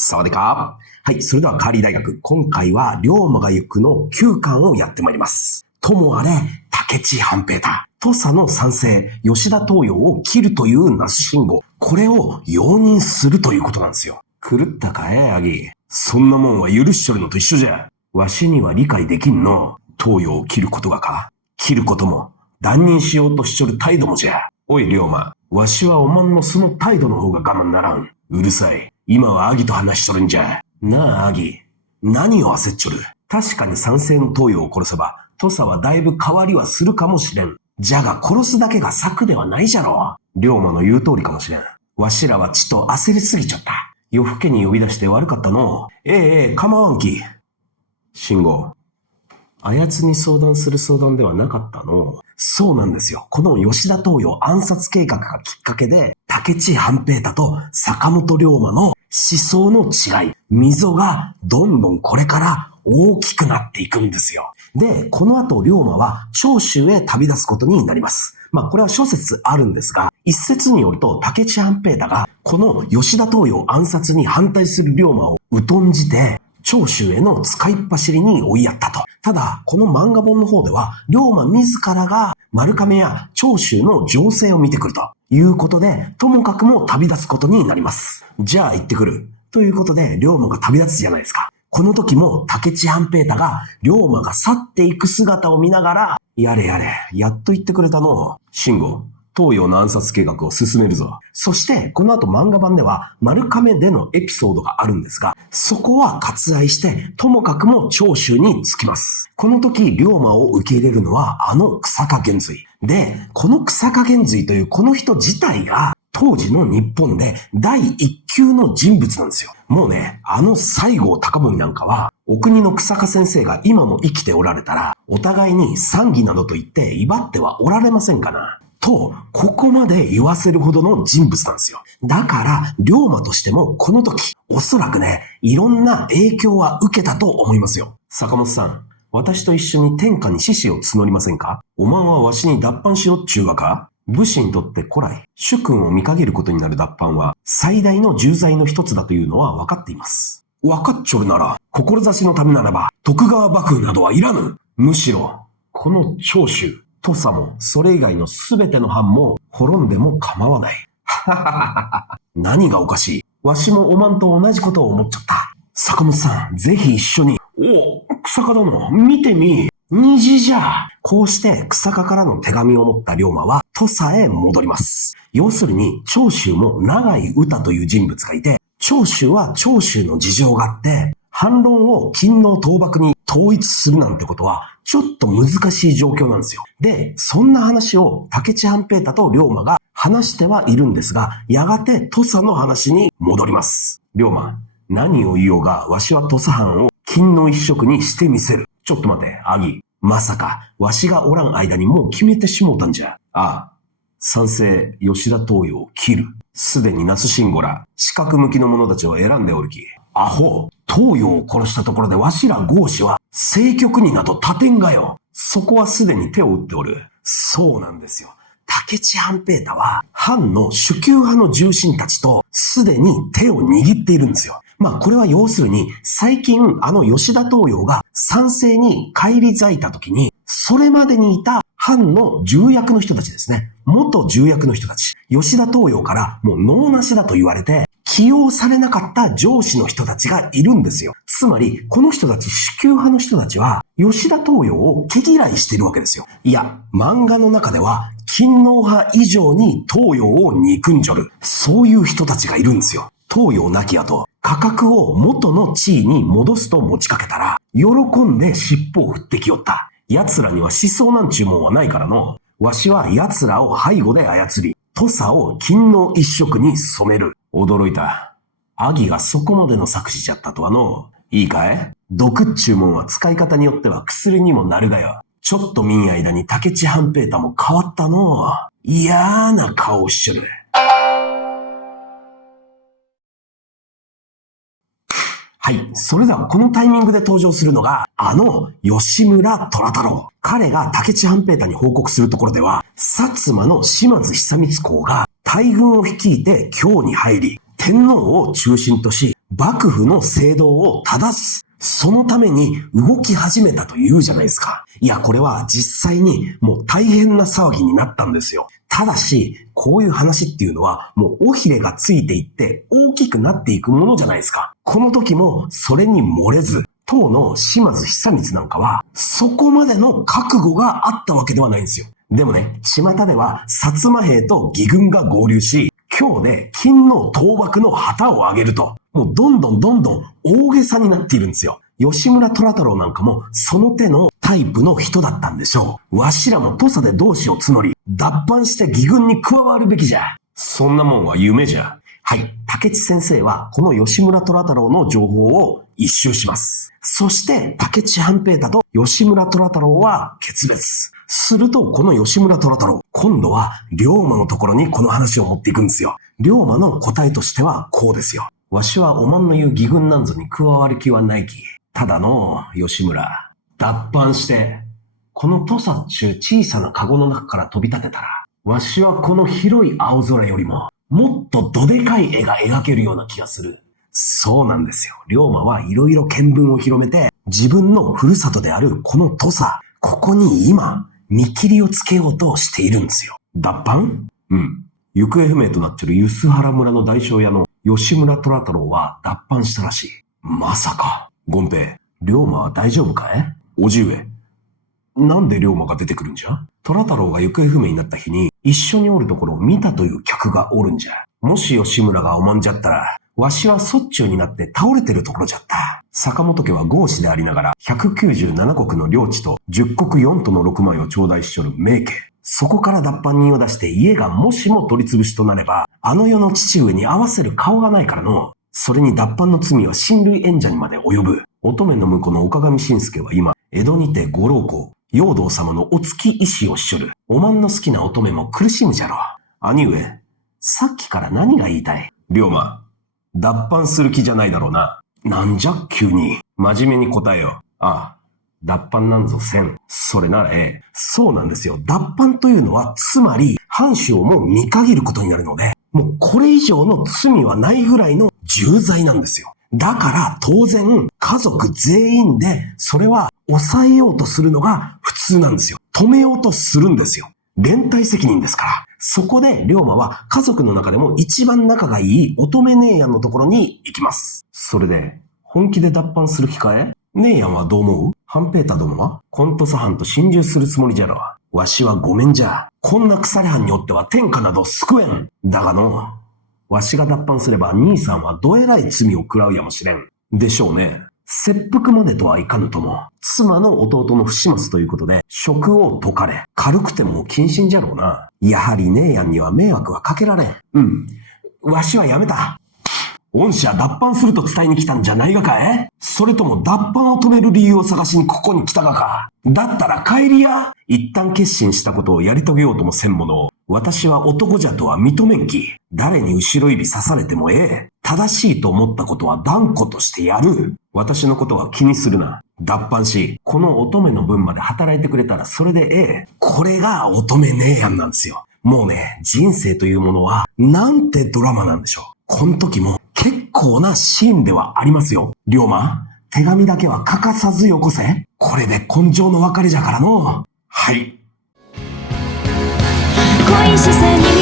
サワデカー。はい、それではカーリー大学。今回は龍馬が行くの9巻をやってまいります。ともあれ、武智半平太。土佐の賛成、吉田東洋を切るという那須信号。これを容認するということなんですよ。狂ったかアギ。そんなもんは許しちょるのと一緒じゃ。わしには理解できんの。東洋を切ることがか。切ることも、断認しようとしちょる態度もじゃ。おい龍馬、わしはおまんのその態度の方が我慢ならん。うるさい。今はアギと話しとるんじゃ。なあアギ。何を焦っちょる。確かに賛成の東洋を殺せば、土佐はだいぶ変わりはするかもしれん。じゃが殺すだけが策ではないじゃろう。龍馬の言う通りかもしれん。わしらはちと焦りすぎちゃった。夜更けに呼び出して悪かったの。構わんき。信号。あやつに相談する相談ではなかったの。そうなんですよ。この吉田東洋暗殺計画がきっかけで、武智半平太と坂本龍馬の思想の違い、溝がどんどんこれから大きくなっていくんですよ。で、この後龍馬は長州へ旅立つことになります。これは諸説あるんですが、一説によると武智半平太がこの吉田東洋暗殺に反対する龍馬を疎んじて、長州への使いっ走りに追いやったと。ただ、この漫画本の方では、龍馬自らが丸亀や長州の情勢を見てくるということで、ともかくも旅立つことになります。じゃあ行ってくる。ということで、龍馬が旅立つじゃないですか。この時も武智半平太が龍馬が去っていく姿を見ながら、やれやれ、やっと言ってくれたの。信号。東洋の暗殺計画を進めるぞ。そして、この後漫画版では、丸亀でのエピソードがあるんですが、そこは割愛して、ともかくも長州に着きます。この時、龍馬を受け入れるのは、草加源瑞。で、この草加源瑞というこの人自体が、当時の日本で第一級の人物なんですよ。もうね、西郷隆盛なんかは、お国の草加先生が今も生きておられたら、お互いに賛義などと言って威張ってはおられませんかな。と、ここまで言わせるほどの人物なんですよ。だから、龍馬としてもこの時、おそらくね、いろんな影響は受けたと思いますよ。坂本さん、私と一緒に天下に志士を募りませんか？おまんはわしに脱藩しろっちゅうがか？武士にとって古来、主君を見限ることになる脱藩は、最大の重罪の一つだというのは分かっています。分かっちょるなら、志のためならば、徳川幕府などはいらぬ。むしろ、この長州、土佐も、それ以外のすべての藩も、滅んでも構わない。はははは。何がおかしい？わしもおまんと同じことを思っちゃった。坂本さん、ぜひ一緒に。草加殿、見てみ。虹じゃ。こうして草加からの手紙を持った龍馬は、土佐へ戻ります。要するに、長州も長井歌という人物がいて、長州は長州の事情があって、反論を勤王倒幕に統一するなんてことは、ちょっと難しい状況なんですよ。で、そんな話を武智半平太と龍馬が話してはいるんですが、やがて土佐の話に戻ります。龍馬、何を言おうが、わしは土佐藩を金の一色にしてみせる。ちょっと待て、アギ。まさか、わしがおらん間にもう決めてしもうたんじゃ。ああ。賛成、吉田東洋を切る。すでに那須信吾ら、四角向きの者たちを選んでおるき。アホ。東洋を殺したところでわしら豪士は、政局になど立てんがよ。そこはすでに手を打っておる。そうなんですよ。武智半平太は、藩の主級派の重臣たちと、すでに手を握っているんですよ。これは要するに、最近吉田東洋が賛成に返り咲いた時に、それまでにいた藩の重役の人たちですね。元重役の人たち。吉田東洋からもう能なしだと言われて、起用されなかった上司の人たちがいるんですよ。つまり、この人たち、主級派の人たちは、吉田東洋を毛嫌いしているわけですよ。いや、漫画の中では、勤王派以上に東洋を憎んじょる。そういう人たちがいるんですよ。東洋亡き後、価格を元の地位に戻すと持ちかけたら、喜んで尻尾を振ってきよった。奴らには思想なんちゅうもんはないからの。わしは奴らを背後で操り、土佐を金の一色に染める。驚いた。アギがそこまでの作詞じゃったとはの。いいかい？毒っちゅうもんは使い方によっては薬にもなるがよ。ちょっと見ん間に武智半平太も変わったの。嫌な顔をしちょる。はい。それではこのタイミングで登場するのが、吉村虎太郎。彼が武智半平太に報告するところでは、薩摩の島津久光公が大軍を率いて京に入り、天皇を中心とし、幕府の制度を正す。そのために動き始めたと言うじゃないですか。いや、これは実際にもう大変な騒ぎになったんですよ。ただし、こういう話っていうのはもう尾ひれがついていって大きくなっていくものじゃないですか。この時もそれに漏れず、当の島津久光なんかはそこまでの覚悟があったわけではないんですよ。でもね、巷では薩摩兵と義軍が合流し、今日で金の倒幕の旗を上げると、もうどんどん大げさになっているんですよ。吉村虎太郎なんかもその手のタイプの人だったんでしょう。わしらも土佐で同志を募り、脱藩して義軍に加わるべきじゃ。そんなもんは夢じゃ。はい、武智先生はこの吉村虎太郎の情報を一周します。そして武智半平太と吉村虎太郎は決別。するとこの吉村虎太郎、今度は龍馬のところにこの話を持っていくんですよ。龍馬の答えとしてはこうですよ。わしはおまんの言う義軍なんぞに加わる気はないき。ただの吉村、脱藩して、この土佐っちゅう小さなカゴの中から飛び立てたら、わしはこの広い青空よりも、もっとどでかい絵が描けるような気がする。そうなんですよ。龍馬はいろいろ見聞を広めて、自分のふるさとであるこの土佐、ここに今、見切りをつけようとしているんですよ。脱藩？うん。行方不明となっている梼原村の大将屋の吉村虎太郎は脱藩したらしい。まさか。権平、龍馬は大丈夫かい？叔父上。なんで龍馬が出てくるんじゃ？虎太郎が行方不明になった日に一緒におるところを見たという客がおるんじゃ。もし吉村がおまんじゃったら、わしは卒中になって倒れてるところじゃった。坂本家は豪士でありながら197国の領地と10国4都の6枚を頂戴しちょる名家。そこから脱藩人を出して家がもしも取り潰しとなれば、あの世の父上に合わせる顔がないからの。それに脱藩の罪は親類縁者にまで及ぶ。乙女の婿の岡上信介は今、江戸にてご老公、陽道様のお付き医師をしちょる。おまんの好きな乙女も苦しむじゃろ。兄上、さっきから何が言いたい？龍馬、脱藩する気じゃないだろうな。なんじゃ急に。真面目に答えよ。ああ、脱藩なんぞせん。それならそうなんですよ。脱藩というのは、つまり、藩主をもう見限ることになるので、もうこれ以上の罪はないぐらいの重罪なんですよ。だから当然、家族全員で、それは抑えようとするのが普通なんですよ。止めようとするんですよ。連帯責任ですから。そこで龍馬は家族の中でも一番仲がいい乙女姉やんのところに行きます。それで、本気で脱藩する気かい？姉やんはどう思う？半平太殿は今土佐藩と心中するつもりじゃろ。わしはごめんじゃ。こんな腐れ藩におっては天下など救えん。だがの、わしが脱藩すれば兄さんはどえらい罪を食らうやもしれん。でしょうね。切腹までとはいかぬとも、妻の弟の不始末ということで、職を解かれ、軽くても謹慎じゃろうな。やはり姉やんには迷惑はかけられん。うん。わしはやめた。御社脱藩すると伝えに来たんじゃないがかい？それとも脱藩を止める理由を探しにここに来たがか？だったら帰りや。一旦決心したことをやり遂げようともせんものを、私は男じゃとは認めんき。誰に後ろ指刺されても正しいと思ったことは断固としてやる。私のことは気にするな。脱藩し、この乙女の分まで働いてくれたらそれでこれが乙女姉やんなんですよ。もうね、人生というものは、なんてドラマなんでしょう。この時も結構なシーンではありますよ。龍馬、手紙だけは欠かさずよこせ。これで根性の別れじゃからの。はい。恋しさに